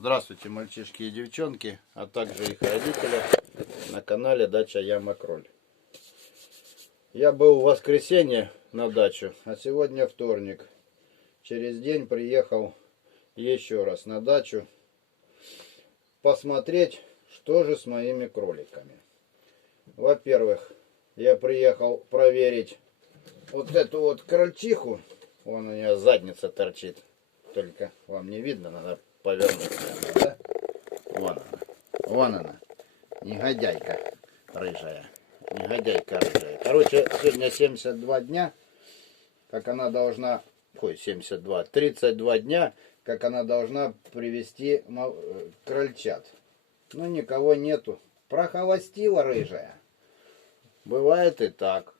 Здравствуйте, мальчишки и девчонки, а также их родители на канале Дача Яма Кроль. Я был в воскресенье на дачу, а сегодня вторник. Через день приехал еще раз на дачу посмотреть, что же с моими кроликами. Во-первых, я приехал проверить вот эту вот крольчиху. Вон у нее задница торчит, только вам не видно, надо повернуть, да? Вон она, негодяйка рыжая, негодяйка рыжая. Короче, сегодня 72 дня, как она должна, 32 дня, как она должна привести крольчат. Ну, никого нету. Прохолостила рыжая. Бывает и так.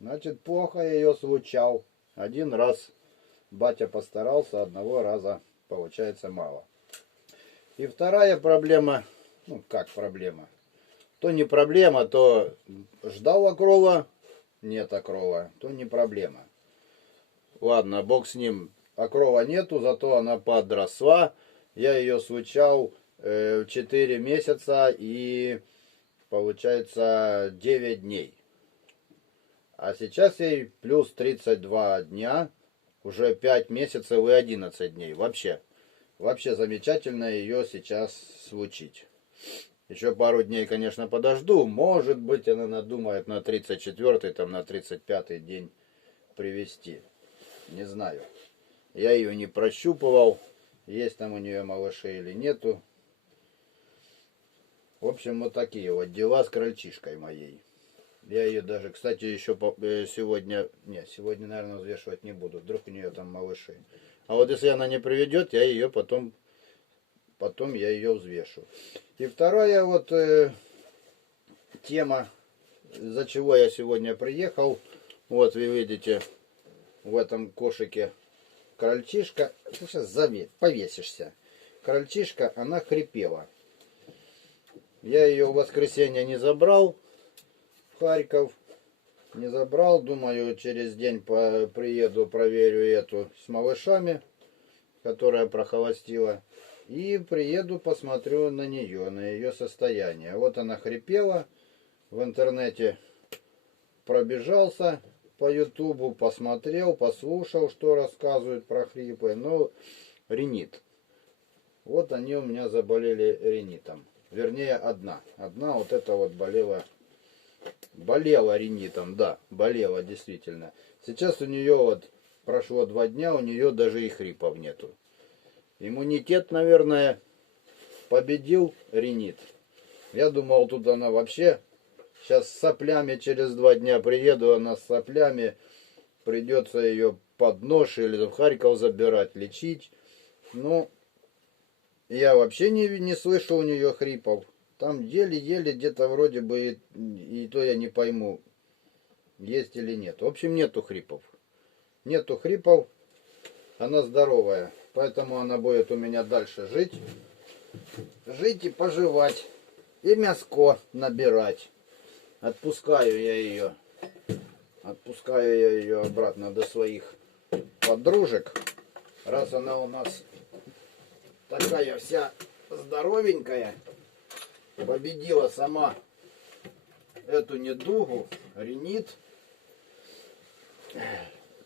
Значит, плохо я ее случал. Один раз батя постарался, одного раза получается мало. И вторая проблема, ну как проблема, то не проблема, то ждал окрова, нет окрова, то не проблема. Ладно, бог с ним, окрова нету, зато она подросла, я ее случал 4 месяца и получается 9 дней. А сейчас ей плюс 32 дня, уже 5 месяцев и 11 дней. Вообще замечательно ее сейчас случить. Еще пару дней, конечно, подожду. Может быть, она надумает на 34-й, там, на 35-й день привезти. Не знаю. Я ее не прощупывал, есть там у нее малыши или нету. В общем, вот такие вот дела с крольчишкой моей. Я ее даже, кстати, еще сегодня... Не, сегодня, наверное, взвешивать не буду. Вдруг у нее там малыши. А вот если она не приведет, я ее потом я ее взвешу. И вторая вот тема, из-за чего я сегодня приехал. Вот вы видите, в этом кошике крольчишка. Ты сейчас повесишься. Крольчишка, она хрипела. Я ее в воскресенье не забрал. Харьков не забрал, думаю, через день приеду, проверю эту с малышами, которая прохолостила, и приеду, посмотрю на нее, на ее состояние. Вот она хрипела, в интернете пробежался по ютубу, посмотрел, послушал, что рассказывают про хрипы, ну, ринит. Вот они у меня заболели ринитом, вернее одна вот эта вот болела ринитом, да, болела действительно. Сейчас у нее вот прошло 2 дня, у нее даже и хрипов нету. Иммунитет, наверное, победил ринит. Я думал, тут она вообще сейчас с соплями, через 2 дня приеду, она с соплями, придется ее под нож или в Харьков забирать, лечить. Ну, я вообще не слышу у нее хрипов. Там еле-еле где-то вроде бы, и то я не пойму, есть или нет. В общем, нету хрипов. Нету хрипов, она здоровая. Поэтому она будет у меня дальше жить. Жить и поживать. И мяско набирать. Отпускаю я ее обратно до своих подружек. Раз она у нас такая вся здоровенькая. Победила сама эту недугу, ринит,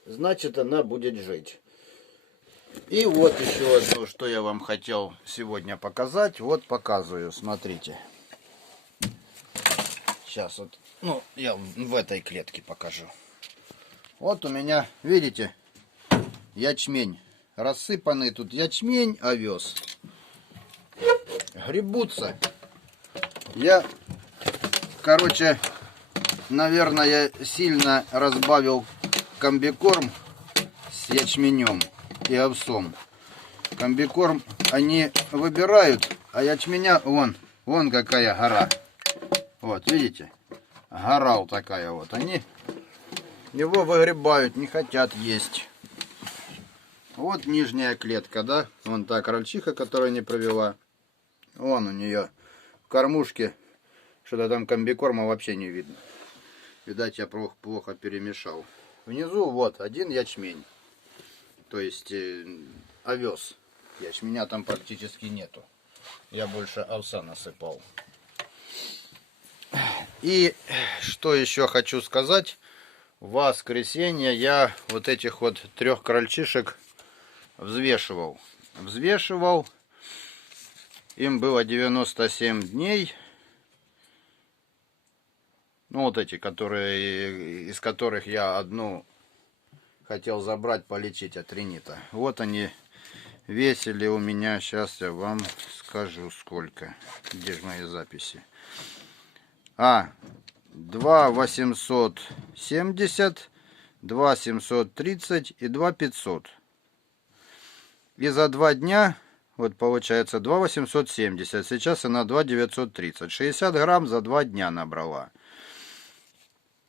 значит, она будет жить. И вот еще одно, что я вам хотел сегодня показать. Вот показываю, смотрите. Сейчас вот, ну, я в этой клетке покажу. Вот у меня, видите, ячмень. Рассыпанный тут ячмень, овес. Гребутся. Я, короче, наверное, сильно разбавил комбикорм с ячменем и овсом. Комбикорм они выбирают, а ячменя вон какая гора. Вот, видите? Гора вот такая вот. Они его выгребают, не хотят есть. Вот нижняя клетка, да? Вон та крольчиха, которая не провела. Вон у нее в кормушке что-то там комбикорма вообще не видно. Видать, я плохо перемешал. Внизу вот один ячмень. То есть овес. Ячменя там практически нету. Я больше овса насыпал. И что еще хочу сказать. В воскресенье я вот этих вот 3 крольчишек взвешивал. Им было 97 дней. Ну, вот эти, из которых я одну хотел забрать, полечить от ринита. Вот они весили у меня. Сейчас я вам скажу, сколько. Где же мои записи? 2,870, 2,730 и 2,500. И за 2 дня, вот получается 2,870. Сейчас она 2,930. 60 грамм за 2 дня набрала.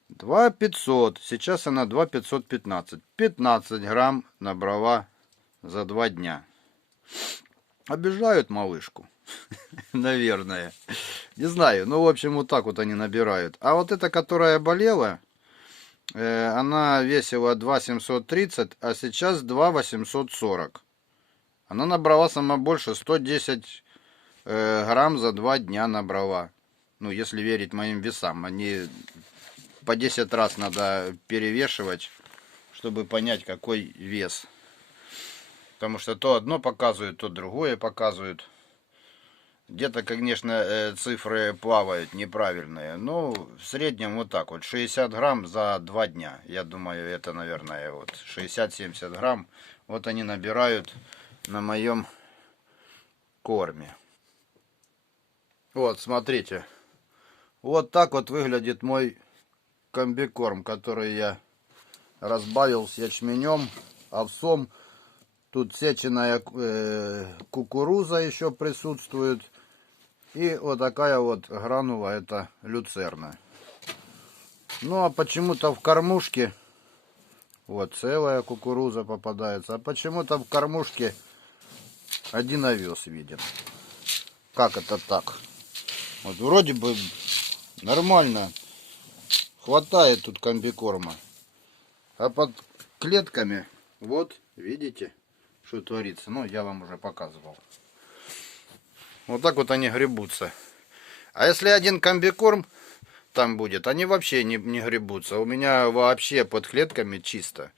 2,500. Сейчас она 2,515. 15 грамм набрала за 2 дня. Обижают малышку. Наверное. Не знаю. Ну, в общем, вот так вот они набирают. А вот эта, которая болела, она весила 2,730, а сейчас 2,840. Она набрала сама больше. 110 грамм за 2 дня набрала. Ну, если верить моим весам. Они по 10 раз надо перевешивать, чтобы понять, какой вес. Потому что то одно показывают, то другое показывают. Где-то, конечно, цифры плавают неправильные. Но в среднем вот так вот. 60 грамм за 2 дня. Я думаю, это, наверное, вот 60-70 грамм. Вот они набирают на моем корме. Вот, смотрите. Вот так вот выглядит мой комбикорм, который я разбавил с ячменем, овсом. Тут сеченая кукуруза еще присутствует. И вот такая вот гранула, это люцерна. Ну а почему-то в кормушке, вот целая кукуруза попадается, а почему-то в кормушке один овес виден. Как это так? Вот вроде бы нормально. Хватает тут комбикорма. А под клетками, вот, видите, что творится. Ну, я вам уже показывал. Вот так вот они гребутся. А если один комбикорм там будет, они вообще не гребутся. У меня вообще под клетками чисто.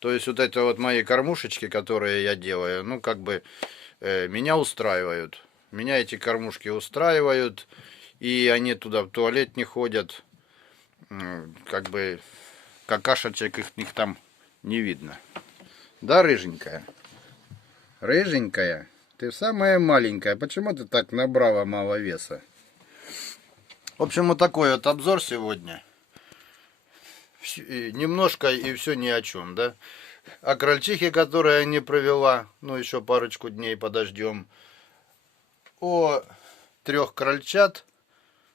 То есть вот это вот мои кормушечки, которые я делаю, ну, как бы меня устраивают. Меня эти кормушки устраивают. И они туда в туалет не ходят. Как бы какашечек их там не видно. Да, рыженькая? Рыженькая, ты самая маленькая. Почему ты так набрала мало веса? В общем, вот такой вот обзор сегодня. Немножко и все ни о чем, да? О крольчихе, которая не провела. Ну, еще парочку дней подождем. О 3 крольчат.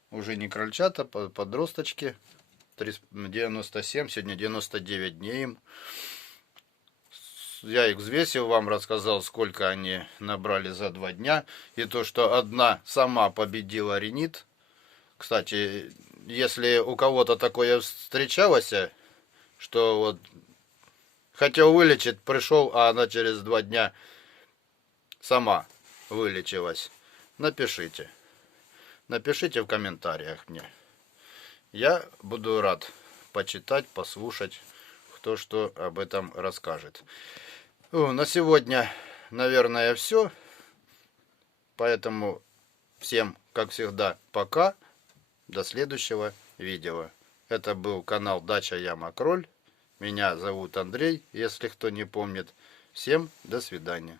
Уже не крольчата, подросточки. 97, сегодня 99 дней им. Я их взвесил, вам рассказал, сколько они набрали за 2 дня. И то, что одна сама победила ринит. Кстати, если у кого-то такое встречалось, что вот хотел вылечить, пришел, а она через 2 дня сама вылечилась, напишите. Напишите в комментариях мне. Я буду рад почитать, послушать, кто что об этом расскажет. На сегодня, наверное, все. Поэтому всем, как всегда, пока. До следующего видео. Это был канал Дача Яма Кроль. Меня зовут Андрей, если кто не помнит. Всем до свидания.